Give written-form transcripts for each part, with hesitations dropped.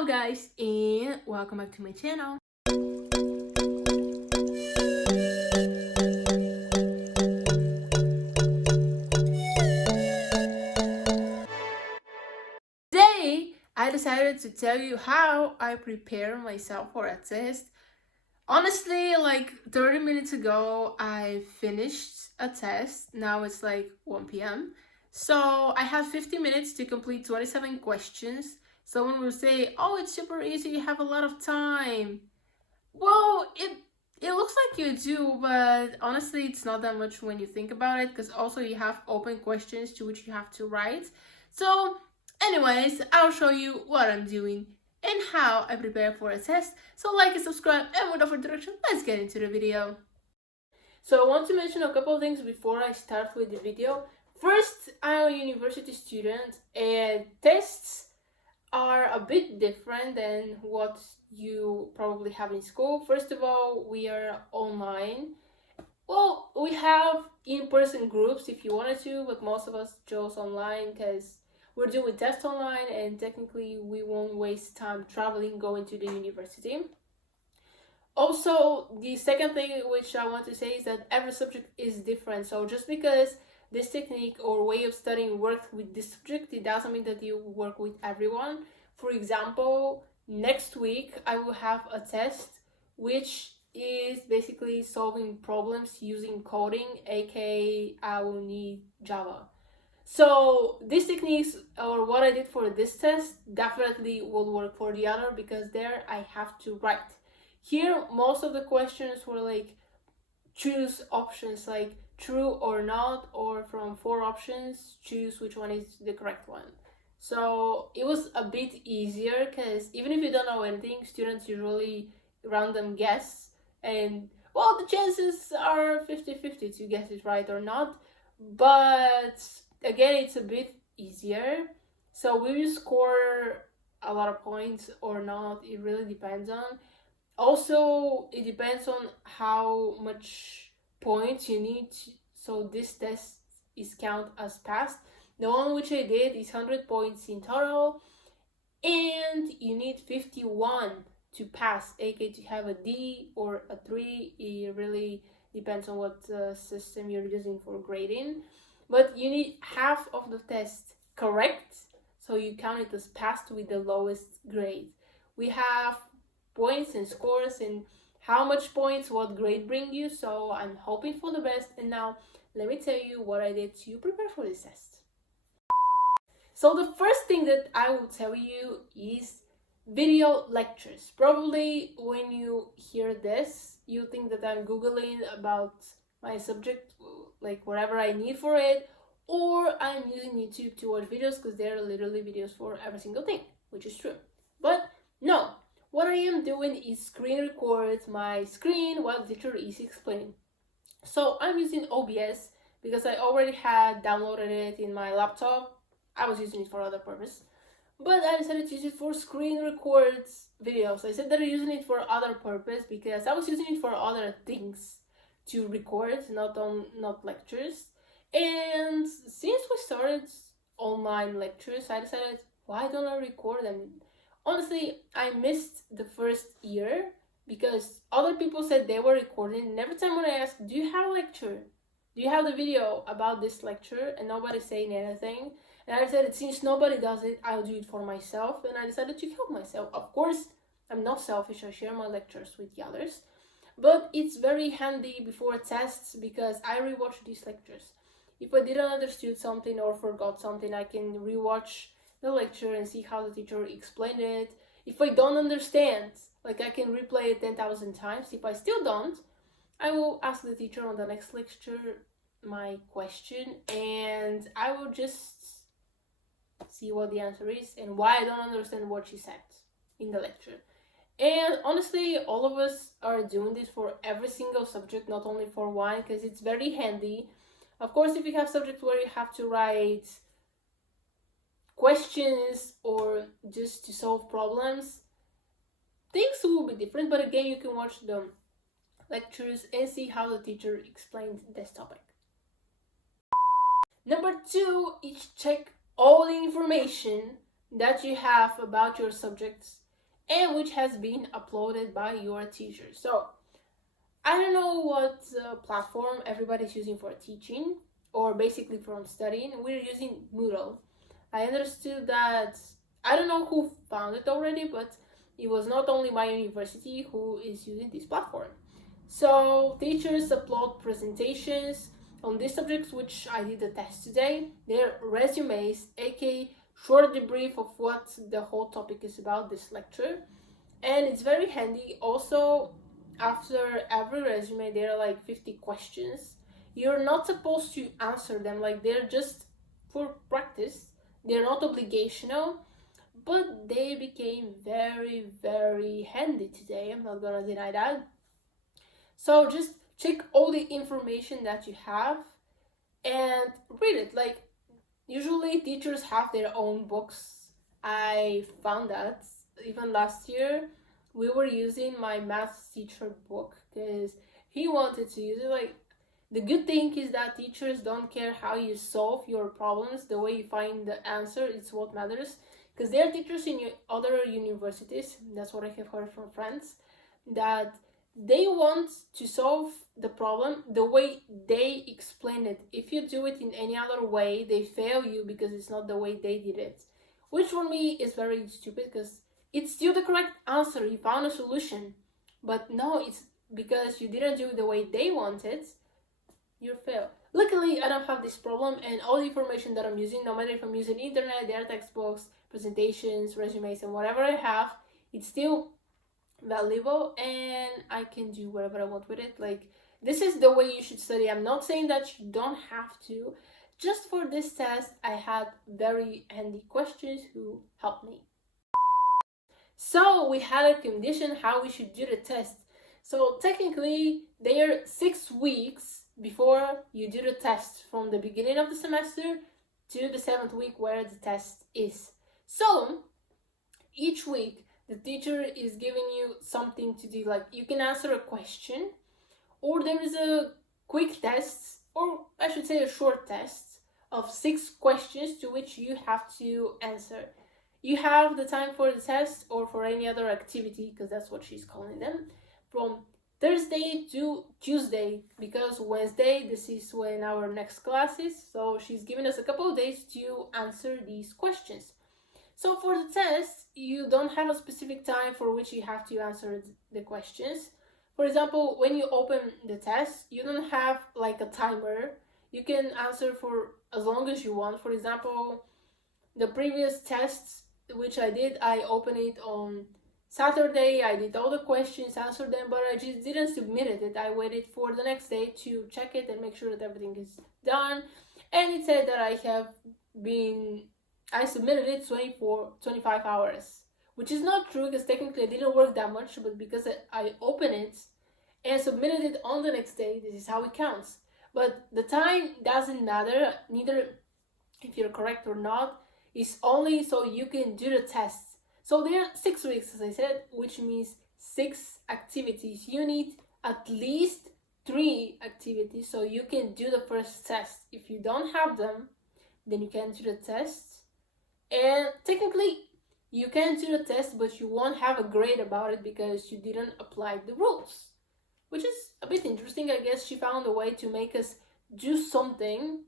Hello guys, and welcome back to my channel. Today I decided to tell you how I prepare myself for a test. Honestly, like 30 minutes ago I finished a test. Now it's like 1 p.m. So I have 50 minutes to complete 27 questions. Someone will say, oh, it's super easy, you have a lot of time. Well, it looks like you do, but honestly, it's not that much when you think about it, because also you have open questions to which you have to write. So, anyways, I'll show you what I'm doing and how I prepare for a test. So like and subscribe, and without further ado, let's get into the video. So I want to mention a couple of things before I start with the video. First, I'm a university student, and tests are a bit different than what you probably have in school. First of all, we are online. Well, we have in-person groups if you wanted to, but most of us chose online because we're doing tests online and technically we won't waste time traveling going to the university. Also, the second thing which I want to say is that every subject is different. So just because this technique or way of studying worked with this subject, it doesn't mean that you work with everyone. For example, next week I will have a test which is basically solving problems using coding, aka I will need Java. So these techniques, or what I did for this test, definitely will work for the other, because there I have to write. Here most of the questions were like choose options, like true or not, or from 4 options choose which one is the correct one. So it was a bit easier, because even if you don't know anything, students usually random guess, and well, the chances are 50-50 to guess it right or not, but again, it's a bit easier. So will you score a lot of points or not? It really depends on. Also, it depends on how much points you need, so this test is count as passed. The one which I did is 100 points in total, and you need 51 to pass, aka to have a D or a 3. It really depends on what system you're using for grading, but you need half of the test correct, so you count it as passed with the lowest grade. We have points and scores and how much points what grade bring you, so I'm hoping for the best. And now let me tell you what I did to prepare for this test. So the first thing that I will tell you is video lectures. Probably when you hear this, you think that I'm googling about my subject, like whatever I need for it, or I'm using YouTube to watch videos, because there are literally videos for every single thing, which is true. But no, what I am doing is screen record my screen while the teacher is explaining. So I'm using OBS because I already had downloaded it in my laptop. I was using it for other purpose, but I decided to use it for screen records videos. I said that I'm using it for other purpose because I was using it for other things to record, not lectures. And since we started online lectures, I decided, why don't I record them? Honestly, I missed the first year because other people said they were recording, and every time when I asked, do you have a lecture? Do you have the video about this lecture? And nobody's saying anything. And I decided, since nobody does it, I'll do it for myself. And I decided to help myself. Of course, I'm not selfish, I share my lectures with the others. But it's very handy before tests because I rewatch these lectures. If I didn't understand something or forgot something, I can rewatch the lecture and see how the teacher explained it. If I don't understand, like, I can replay it 10,000 times. If I still don't, I will ask the teacher on the next lecture my question, and I will just see what the answer is and why I don't understand what she said in the lecture. And honestly, all of us are doing this for every single subject, not only for one, because it's very handy. Of course, if you have subjects where you have to write questions or just to solve problems, things will be different, but again, you can watch the lectures and see how the teacher explained this topic. Number 2 is check all the information that you have about your subjects and which has been uploaded by your teacher. So I don't know what platform everybody's using for teaching or basically from studying. We're using Moodle. I understood that, I don't know who found it already, but it was not only my university who is using this platform. So teachers upload presentations on these subjects, which I did a test today. Their resumes, aka short debrief of what the whole topic is about, this lecture. And it's very handy. Also, after every resume, there are like 50 questions. You're not supposed to answer them, like they're just for practice. They're not obligational, but they became very, very handy today. I'm not gonna deny that. So just check all the information that you have and read it. Like, usually teachers have their own books. I found that even last year we were using my math teacher book because he wanted to use it. Like, the good thing is that teachers don't care how you solve your problems, the way you find the answer, it's what matters. Because there are teachers in other universities, that's what I have heard from friends, that they want to solve the problem the way they explain it. If you do it in any other way, they fail you because it's not the way they did it. Which for me is very stupid because it's still the correct answer. You found a solution. But no, it's because you didn't do it the way they wanted, you fail. Luckily, I don't have this problem, and all the information that I'm using, no matter if I'm using internet, their textbooks, presentations, resumes, and whatever I have, it's still valuable and I can do whatever I want with it. Like, this is the way you should study. I'm not saying that you don't have to. Just for this test, I had very handy questions who helped me. So we had a condition how we should do the test. So technically, they are 6 weeks before you do the test, from the beginning of the semester to the 7th week where the test is. So each week the teacher is giving you something to do, like you can answer a question, or there is a quick test, or I should say a short test of 6 questions to which you have to answer. You have the time for the test or for any other activity, because that's what she's calling them, from Thursday to Tuesday, because Wednesday, this is when our next class is, so she's giving us a couple of days to answer these questions. So for the test, you don't have a specific time for which you have to answer the questions. For example, when you open the test, you don't have like a timer. You can answer for as long as you want. For example, the previous tests which I did, I opened it on Saturday, I did all the questions, answered them, but I just didn't submit it. I waited for the next day to check it and make sure that everything is done. And it said that I submitted it 25 hours, which is not true because technically I didn't work that much, but because I opened it and submitted it on the next day, this is how it counts. But the time doesn't matter, neither if you're correct or not. It's only so you can do the test. So there are 6 weeks, as I said, which means 6 activities. You need at least 3 activities so you can do the first test. If you don't have them, then you can't do the test. And technically, you can do the test, but you won't have a grade about it because you didn't apply the rules. Which is a bit interesting. I guess she found a way to make us do something.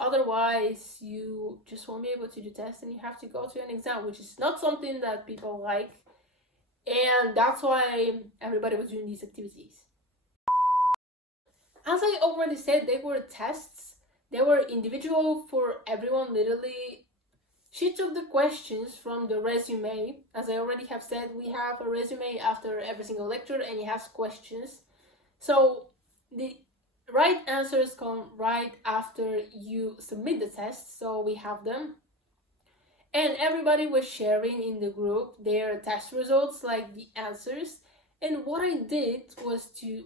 Otherwise, you just won't be able to do tests and you have to go to an exam, which is not something that people like. And that's why everybody was doing these activities. As I already said, they were tests. They were individual for everyone, literally. She took the questions from the resume. As I already have said, we have a resume after every single lecture and it has questions. So the right answers come right after you submit the test, so we have them. And everybody was sharing in the group their test results, like the answers. And what I did was to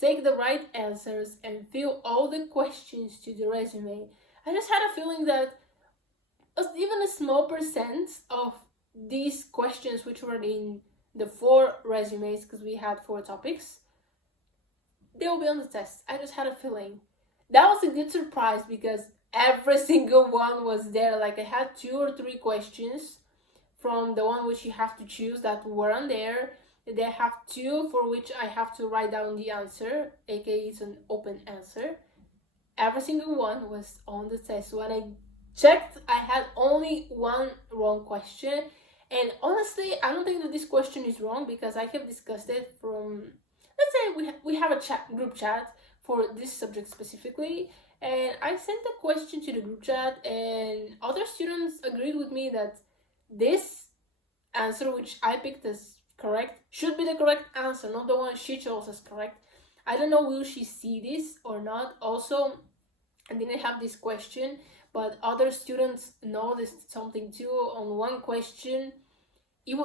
take the right answers and fill all the questions to the resume. I just had a feeling that even a small percent of these questions, which were in the 4 resumes, because we had 4 topics, they will be on the test. I just had a feeling. That was a good surprise because every single one was there. Like, I had 2 or 3 questions from the one which you have to choose that weren't there. They have two for which I have to write down the answer, aka it's an open answer. Every single one was on the test. When I checked, I had only one wrong question. And honestly, I don't think that this question is wrong because I have discussed it from, let's say we have a group chat for this subject specifically. And I sent the question to the group chat and other students agreed with me that this answer, which I picked as correct, should be the correct answer, not the one she chose as correct. I don't know will she see this or not. Also, I didn't have this question, but other students noticed something too. On one question, it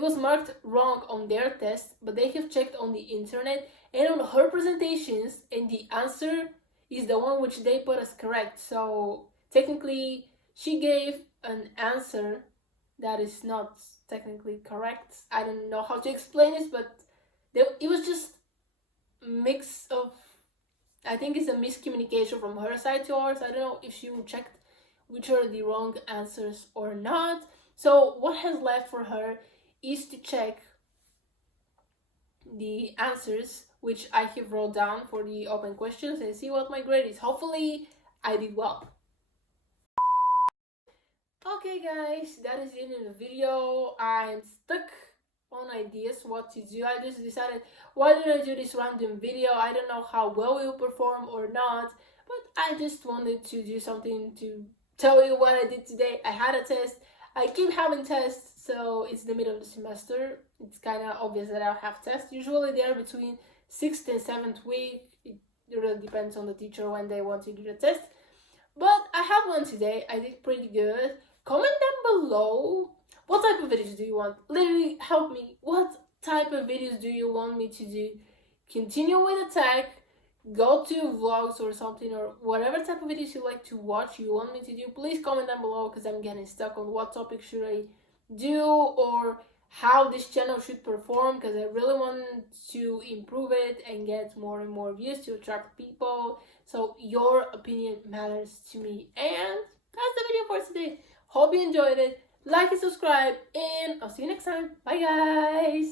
was marked wrong on their test, but they have checked on the internet and on her presentations, and the answer is the one which they put as correct. So technically, she gave an answer that is not technically correct. I don't know how to explain this, but it was just a mix of, I think it's a miscommunication from her side to ours. I don't know if she checked which are the wrong answers or not. So what has left for her is to check the answers which I have wrote down for the open questions and see what my grade is. Hopefully I did well. Okay guys, that is the end of the video. I'm stuck on ideas what to do. I just decided, why did I do this random video? I don't know how well we will perform or not, but I just wanted to do something to tell you what I did today. I had a test. I keep having tests, so it's the middle of the semester. It's kind of obvious that I'll have tests. Usually they are between 6th and 7th week. It really depends on the teacher when they want to do the test. But I have one today. I did pretty good. Comment down below what type of videos do you want. Literally help me. What type of videos do you want me to do? Continue with the tech, go to vlogs or something, or whatever type of videos you like to watch, you want me to do. Please comment down below because I'm getting stuck on what topic should I do or how this channel should perform, because I really want to improve it and get more and more views to attract people. So your opinion matters to me. And that's the video for today. Hope you enjoyed it. Like and subscribe, and I'll see you next time. Bye guys.